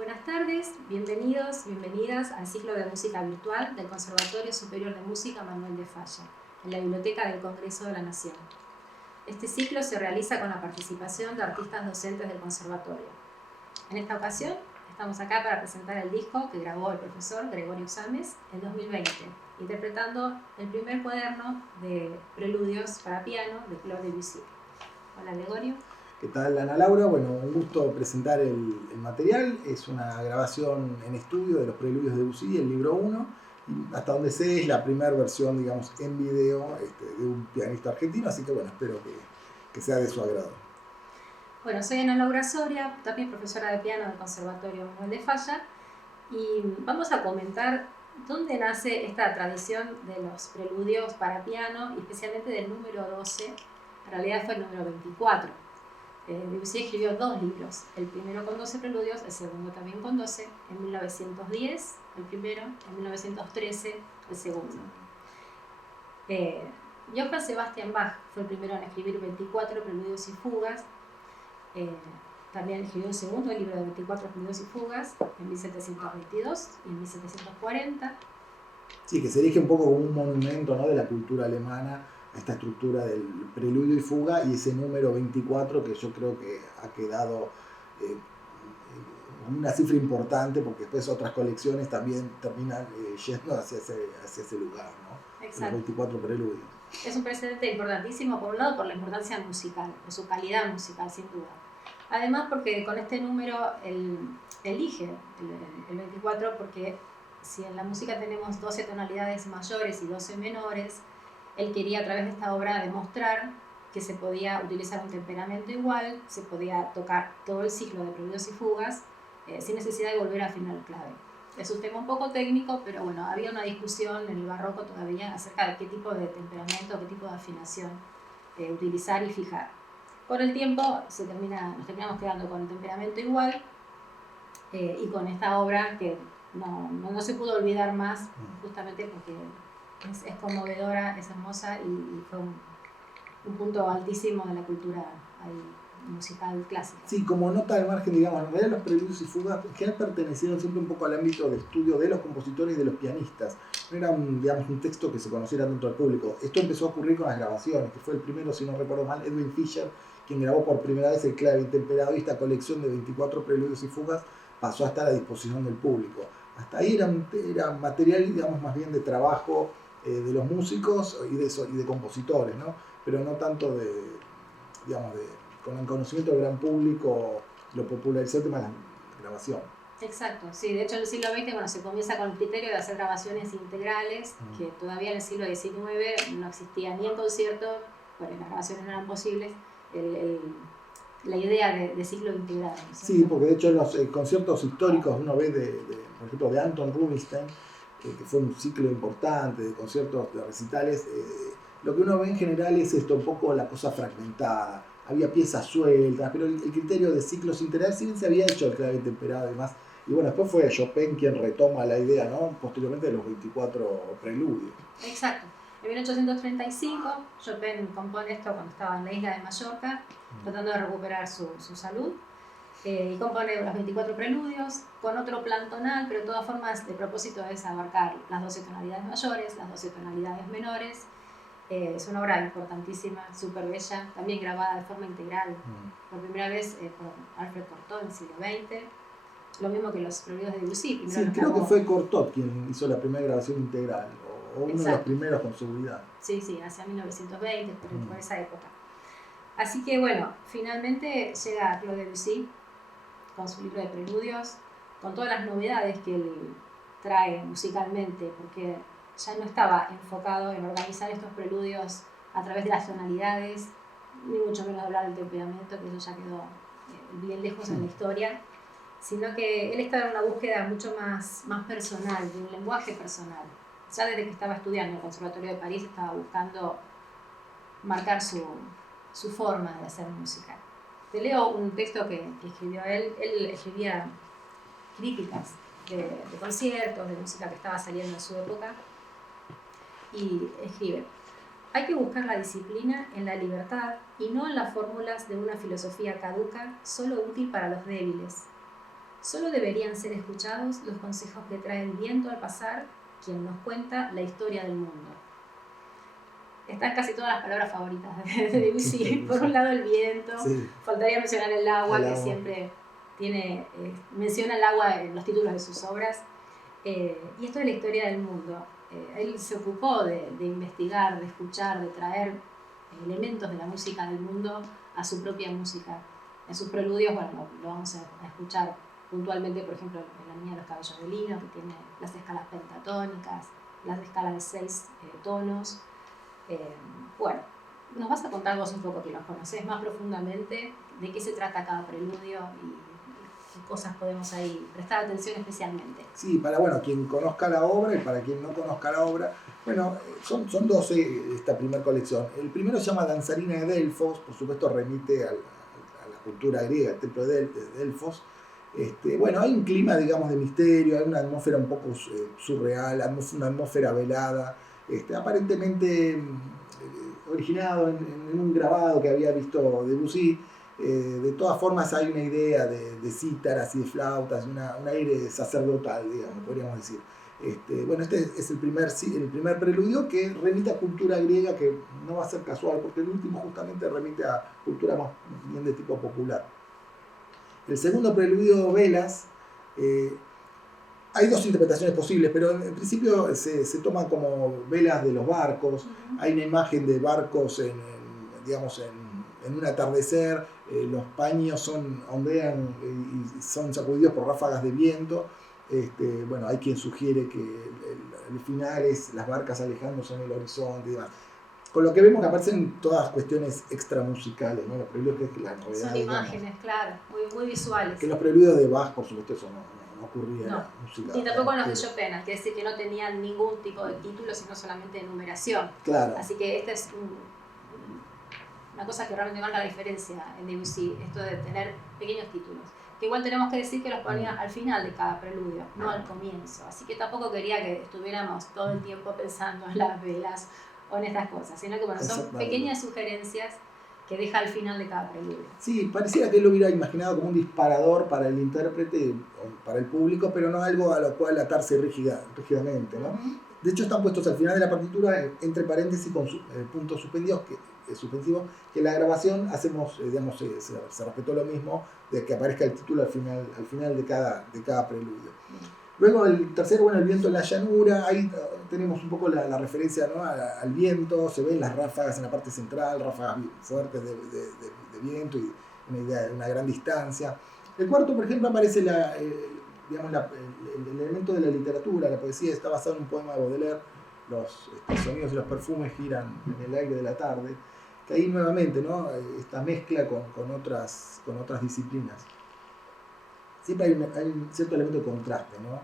Buenas tardes, bienvenidos, bienvenidas al ciclo de música virtual del Conservatorio Superior de Música Manuel de Falla, en la Biblioteca del Congreso de la Nación. Este ciclo se realiza con la participación de artistas docentes del conservatorio. En esta ocasión, estamos acá para presentar el disco que grabó el profesor Gregorio Sámez en 2020, interpretando el primer cuaderno de preludios para piano de Claude Debussy. Hola, Gregorio. ¿Qué tal, Ana Laura? Bueno, un gusto presentar el material. Es una grabación en estudio de los preludios de Debussy, el libro 1. Y hasta donde sé es la primera versión, digamos, en video de un pianista argentino. Así que bueno, espero que sea de su agrado. Bueno, soy Ana Laura Soria, también profesora de piano del Conservatorio Manuel de Falla. Y vamos a comentar dónde nace esta tradición de los preludios para piano, y especialmente del número 12. En realidad fue el número 24. Debussy escribió 2 libros, el primero con 12 preludios, el segundo también con 12, en 1910 el primero, en 1913 el segundo. Johann Sebastian Bach fue el primero en escribir 24 preludios y fugas. También escribió el segundo libro de 24 preludios y fugas en 1722 y en 1740. Sí, que se erige un poco como un monumento, ¿no?, de la cultura alemana a esta estructura del preludio y fuga, y ese número 24 que yo creo que ha quedado una cifra importante, porque después otras colecciones también terminan yendo hacia ese lugar, ¿no? Exacto. Los 24 preludios. Es un precedente importantísimo, por un lado, por la importancia musical, por su calidad musical, sin duda. Además, porque con este número él elige el 24, porque si en la música tenemos 12 tonalidades mayores y 12 menores, él quería a través de esta obra demostrar que se podía utilizar un temperamento igual, se podía tocar todo el ciclo de preludios y fugas sin necesidad de volver a afinar el clave. Es un tema un poco técnico, pero bueno, había una discusión en el barroco todavía acerca de qué tipo de temperamento, qué tipo de afinación utilizar y fijar. Con el tiempo nos terminamos quedando con el temperamento igual y con esta obra que no se pudo olvidar más, justamente porque es conmovedora, es hermosa y fue un punto altísimo de la cultura musical clásica. Sí, como nota al margen, digamos, en realidad los preludios y fugas en general pertenecieron siempre un poco al ámbito de estudio de los compositores y de los pianistas. No era un texto que se conociera tanto al público. Esto empezó a ocurrir con las grabaciones, que fue el primero, si no recuerdo mal, Edwin Fischer, quien grabó por primera vez el clave intemperado, y esta colección de 24 preludios y fugas pasó a estar a disposición del público. Hasta ahí era material, digamos, más bien de trabajo de los músicos y de compositores, ¿no? Pero no tanto con el conocimiento del gran público, lo popularizó el tema de la grabación. Exacto, sí, de hecho en el siglo XX se comienza con el criterio de hacer grabaciones integrales, que todavía en el siglo XIX no existía ni en concierto, porque las grabaciones no eran posibles, la idea de ciclo integrado, ¿no? Sí, porque de hecho en los conciertos históricos uno ve, por ejemplo, de Anton Rubinstein, que fue un ciclo importante de conciertos, de recitales, lo que uno ve en general es un poco la cosa fragmentada. Había piezas sueltas, pero el criterio de ciclos integrales, si bien se había hecho el clave temperado y demás, y bueno, después fue Chopin quien retoma la idea, ¿no?, posteriormente de los 24 preludios. Exacto. En 1835 Chopin compone esto cuando estaba en la isla de Mallorca, tratando de recuperar su salud, y compone los 24 preludios con otro plan tonal, pero de todas formas el propósito es abarcar las 12 tonalidades mayores, las 12 tonalidades menores. Es una obra importantísima, súper bella, también grabada de forma integral por primera vez por Alfred Cortot en el siglo XX, lo mismo que los preludios de Debussy. Sí, creo que fue Cortot quien hizo la primera grabación integral, o uno de los primeros con seguridad. Sí, hacia 1920, por esa época. Así que bueno, finalmente llega Claude Debussy con su libro de preludios, con todas las novedades que él trae musicalmente, porque ya no estaba enfocado en organizar estos preludios a través de las tonalidades, ni mucho menos hablar del temperamento, que eso ya quedó bien lejos en la historia, sino que él estaba en una búsqueda mucho más personal, de un lenguaje personal. Ya desde que estaba estudiando en el Conservatorio de París estaba buscando marcar su forma de hacer música. Te leo un texto que escribió él. Él escribía críticas de conciertos, de música que estaba saliendo en su época, y escribe: hay que buscar la disciplina en la libertad y no en las fórmulas de una filosofía caduca, solo útil para los débiles. Solo deberían ser escuchados los consejos que trae el viento al pasar, quien nos cuenta la historia del mundo. Están casi todas las palabras favoritas de Debussy. Por un lado el viento, faltaría mencionar el agua, que siempre menciona el agua en los títulos de sus obras. Y esto es la historia del mundo. Él se ocupó de investigar, de escuchar, de traer elementos de la música del mundo a su propia música. En sus preludios, bueno, lo vamos a escuchar puntualmente, por ejemplo, en La Niña de los Cabellos de Lino, que tiene las escalas pentatónicas, las escalas de 6 tonos. Bueno, nos vas a contar vos un poco, que los conocés más profundamente, de qué se trata cada preludio y qué cosas podemos ahí prestar atención especialmente. Sí, para quien conozca la obra y para quien no conozca la obra, son 12 esta primera colección. El primero se llama Danzarina de Delfos, por supuesto remite a la cultura griega, el templo de Delfos. Hay un clima, digamos, de misterio, hay una atmósfera un poco surreal, una atmósfera velada, aparentemente originado en un grabado que había visto Debussy. De todas formas hay una idea de cítaras y de flautas, un aire sacerdotal, digamos, podríamos decir. Este es el primer preludio que remite a cultura griega, que no va a ser casual, porque el último justamente remite a cultura más bien de tipo popular. El segundo preludio, Velas, hay dos interpretaciones posibles, pero en principio se toman como velas de los barcos. Hay una imagen de barcos en un atardecer, los paños ondean y son sacudidos por ráfagas de viento. Hay quien sugiere que el final es las barcas alejándose en el horizonte y demás. Con lo que vemos que aparecen todas cuestiones extramusicales, ¿no? Los preludios, que es la novedad. Son imágenes, claro, muy visuales. Que los preludios de Bach, por supuesto, eso no ocurría en la música. Ni tampoco en los de Chopin, que decir que no tenían ningún tipo de título, sino solamente numeración. Claro. Así que esta es una cosa que realmente marca la diferencia en Debussy, esto de tener pequeños títulos. Que igual tenemos que decir que los ponía al final de cada preludio, no al comienzo. Así que tampoco quería que estuviéramos todo el tiempo pensando en las velas o en estas cosas, sino que son pequeñas sugerencias que deja al final de cada preludio. Sí, pareciera que él lo hubiera imaginado como un disparador para el intérprete o para el público, pero no algo a lo cual atarse rígidamente, ¿no? De hecho, están puestos al final de la partitura, entre paréntesis, con puntos suspensivos, que la grabación se respetó lo mismo, de que aparezca el título al final de cada preludio. Luego el tercero, el viento en la llanura. Ahí tenemos un poco la referencia, ¿no? al viento. Se ven las ráfagas en la parte central, ráfagas fuertes de viento y una idea de una gran distancia. El cuarto, por ejemplo, aparece el elemento de la literatura. La poesía está basada en un poema de Baudelaire. Los sonidos y los perfumes giran en el aire de la tarde. Que ahí nuevamente, ¿no? Esta mezcla con otras disciplinas. Siempre hay un cierto elemento de contraste, ¿no?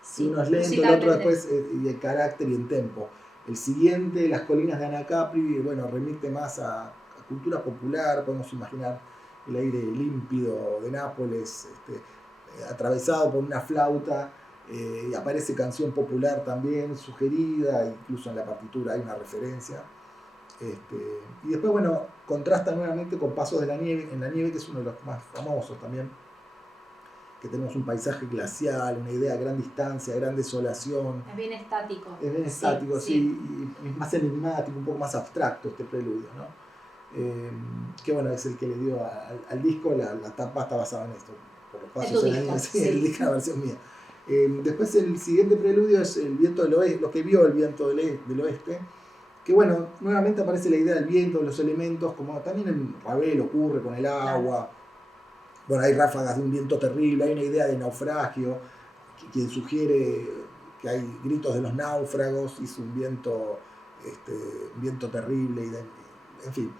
Si uno es lento, el otro después, y el carácter y el tempo. El siguiente, Las colinas de Anacapri, remite más a cultura popular. Podemos imaginar el aire límpido de Nápoles, atravesado por una flauta, y aparece canción popular también, sugerida, incluso en la partitura hay una referencia. Y después, contrasta nuevamente con Pasos en la nieve, que es uno de los más famosos también, que tenemos un paisaje glacial, una idea a gran distancia, gran desolación. Es bien estático. Es bien estático, sí. Y es más enigmático, un poco más abstracto este preludio, ¿no? Que es el que le dio al disco, la tapa está basada en esto, por los Pasos en la nieve, el disco, la versión mía. Después el siguiente preludio es El viento del oeste, lo que vio el viento del oeste, que nuevamente aparece la idea del viento, de los elementos, como también en Ravel ocurre con el agua. Hay ráfagas de un viento terrible, hay una idea de naufragio, quien sugiere que hay gritos de los náufragos, y es un viento terrible, en fin,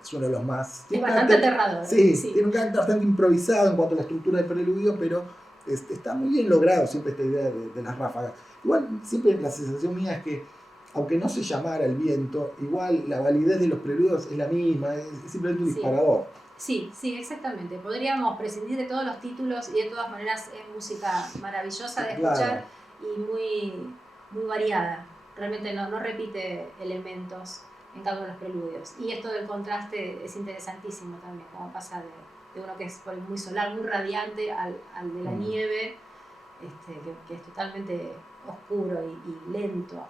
es uno de los más... Es bastante aterrador. Sí, tiene un carácter bastante improvisado en cuanto a la estructura del preludio, pero está muy bien logrado siempre esta idea de las ráfagas. Igual siempre la sensación mía es que, aunque no se llamara el viento, igual la validez de los preludios es la misma, es simplemente un disparador. Sí, exactamente. Podríamos prescindir de todos los títulos y de todas maneras es música maravillosa de escuchar, y muy variada. Realmente no repite elementos en cada uno de los preludios. Y esto del contraste es interesantísimo también, como pasa de uno que es muy solar, muy radiante, al de la nieve, que es totalmente oscuro y lento.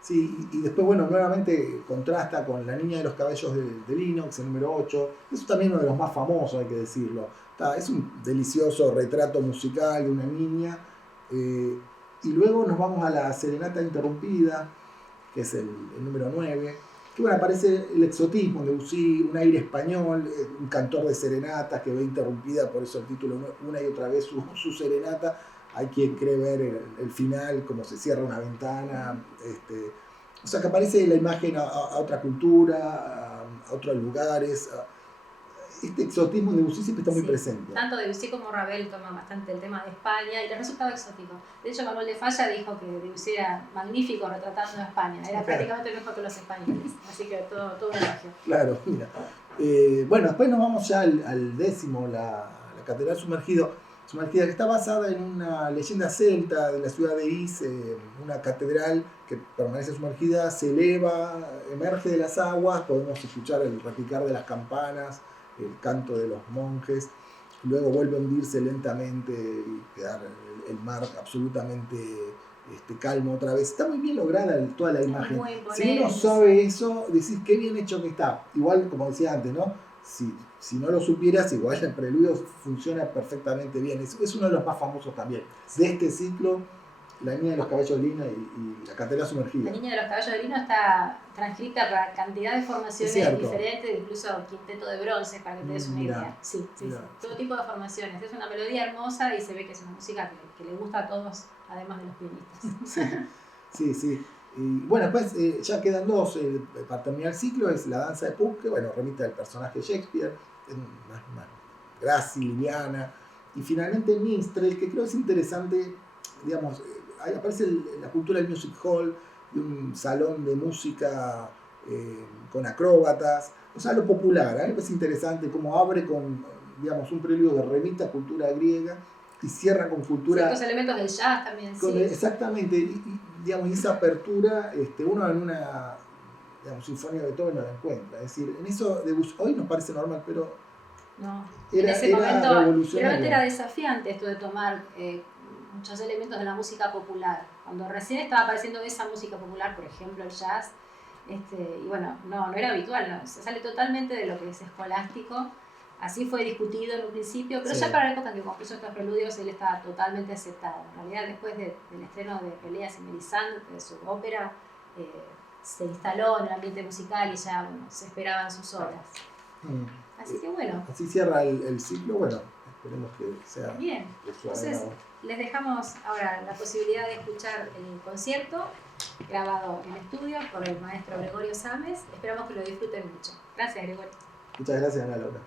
Sí, y después, bueno, nuevamente contrasta con La Niña de los Cabellos de Linox, el número 8. Eso también uno de los más famosos, hay que decirlo. Es un delicioso retrato musical de una niña. Y luego nos vamos a La Serenata Interrumpida, que es el número 9. Que bueno, aparece el exotismo de Debussy, un aire español, un cantor de serenatas que ve interrumpida, por eso el título, una y otra vez su serenata. Hay quien cree ver el final, como se cierra una ventana. O sea, que aparece la imagen a otra cultura, a otros lugares. Este exotismo de Debussy siempre está muy presente. Tanto Debussy como Ravel toman bastante el tema de España y le resultaba exótico. De hecho, Manuel de Falla dijo que Debussy era magnífico retratando a España, era prácticamente mejor que los españoles, así que todo un elogio. Claro, mira. Bueno, después nos vamos ya al décimo, la Catedral Sumergida, que está basada en una leyenda celta de la ciudad de Is, una catedral que permanece sumergida, se eleva, emerge de las aguas, podemos escuchar el repicar de las campanas, el canto de los monjes, luego vuelve a hundirse lentamente y quedar el mar absolutamente calmo otra vez. Está muy bien lograda toda la imagen. Si uno sabe eso, decís qué bien hecho que está. Igual, como decía antes, ¿no? Si no lo supieras, igual el preludio funciona perfectamente bien. Es uno de los más famosos también. De este ciclo, La Niña de los Cabellos de Lino y La Catedral Sumergida. La Niña de los Cabellos de Lino está transcrita para cantidad de formaciones diferentes, incluso quinteto de bronce, para que te des una idea. Sí. Todo tipo de formaciones. Es una melodía hermosa y se ve que es una música que le gusta a todos, además de los pianistas. Sí. Y bueno, después ya quedan dos para terminar el ciclo, es La Danza de Puck, que bueno, remite al personaje de Shakespeare, es más grácil, liviana. Y finalmente Minstrel, que creo es interesante, digamos, ahí aparece la cultura del music hall, de un salón de música con acróbatas, o sea, lo popular, es interesante cómo abre con, digamos, un preludio de remita a cultura griega y cierra con cultura... Ciertos elementos del jazz también, Exactamente, digamos, esa apertura, uno en una, digamos, sinfonía de Beethoven no la encuentra. Es decir, en eso hoy nos parece normal, pero no, en ese momento revolucionario. Realmente era desafiante esto de tomar muchos elementos de la música popular. Cuando recién estaba apareciendo esa música popular, por ejemplo el jazz, y bueno, no era habitual, ¿no? Se sale totalmente de lo que es escolástico. Así fue discutido en un principio, pero ya para la época en que compuso estos preludios él estaba totalmente aceptado. En realidad, después del estreno de Peleas y Melisande, de su ópera, se instaló en el ambiente musical y ya se esperaban sus obras. Así que bueno. Así cierra el ciclo, bueno, esperemos que sea bien. Entonces, les dejamos ahora la posibilidad de escuchar el concierto grabado en estudio por el maestro Gregorio Sámez. Esperamos que lo disfruten mucho. Gracias, Gregorio. Muchas gracias, Ana Laura.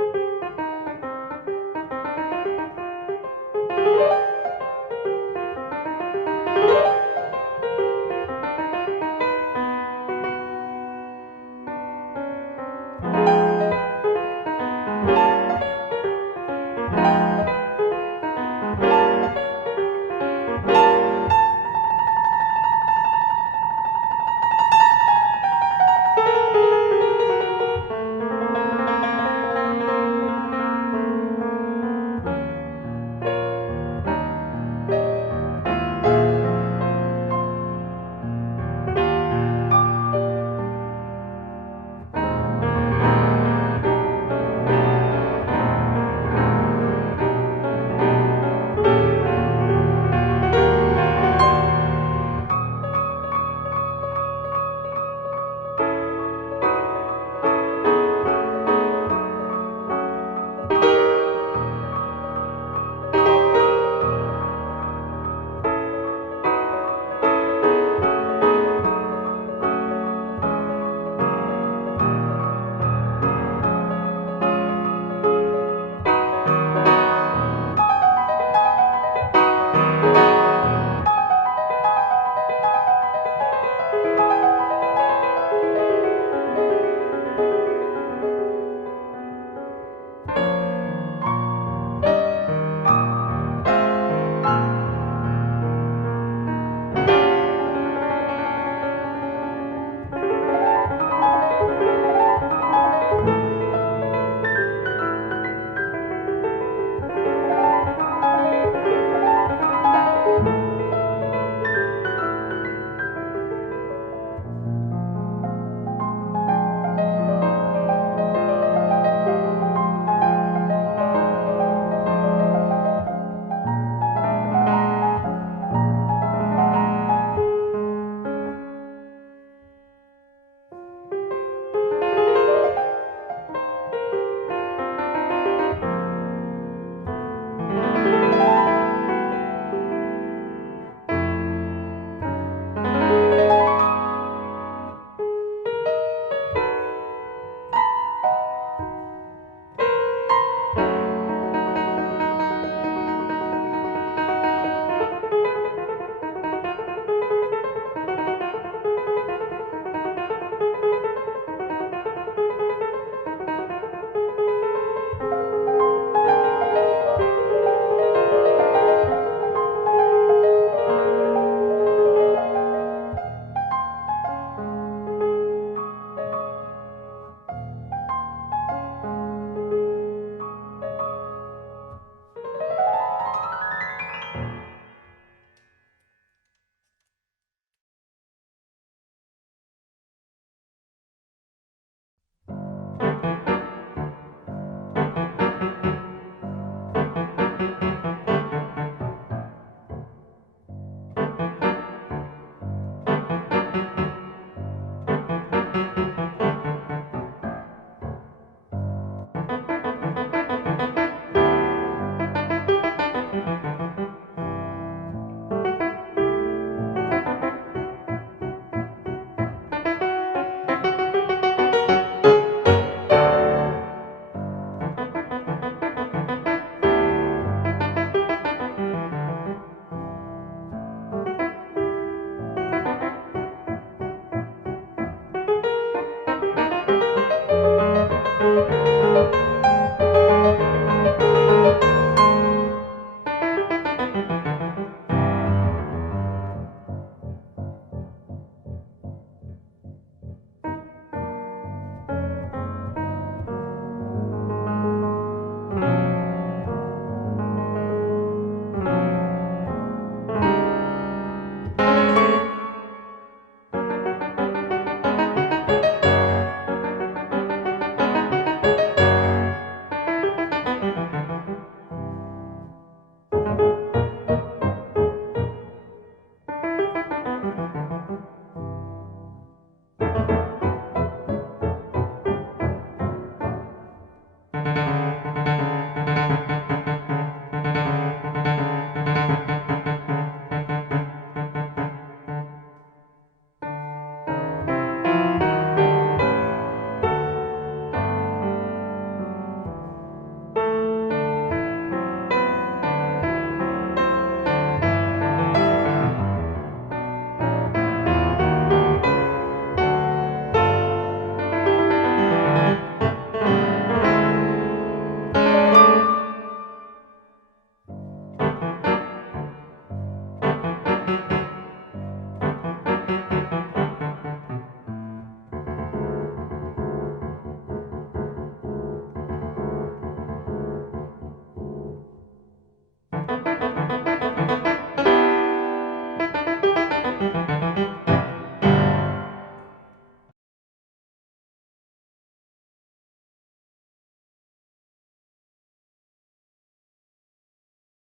Chao.